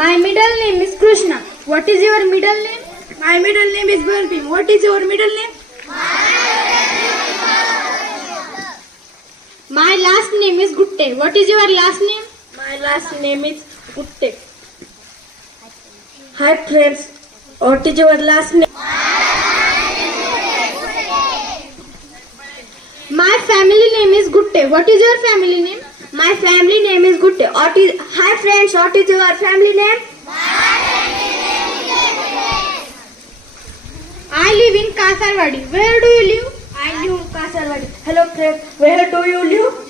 My middle name is Krishna. What is your middle name? My middle name is Balbim. What is your middle name? My last name is Gutte. What is your last name? My last name is Gutte. Hi friends, what is your last name? My family name is Gutte. What is your family name? My family name is Gutte. Hi friends, what is your family name? I live in Kasarwadi. Where do you live? I live in Kasarwadi. Hello friends, where do you live?